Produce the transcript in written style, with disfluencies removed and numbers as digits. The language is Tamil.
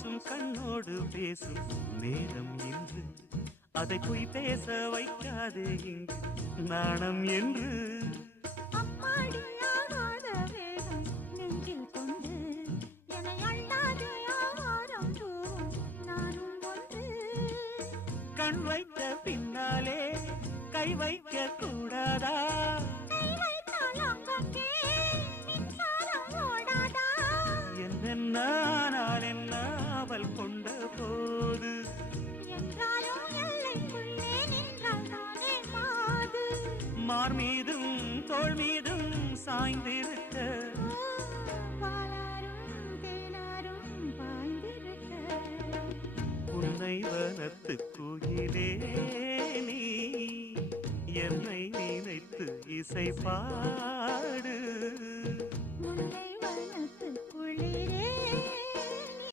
கூசும் கண்ணோடு பேசும் நேரம் என்று அதை போய் பேச வைக்காதே இங்கு நாணம் என்று கண் வைத்த பின்னாலே கை வைக்க கூடாதா என்னென்னால் என்ன அவள் கொண்ட போது மார் மீதும் தோள் மீதும் சாய்ந்திருக்க உன்னை வனத்து குயிலே நீ என்னை நினைத்து இசை பாடு.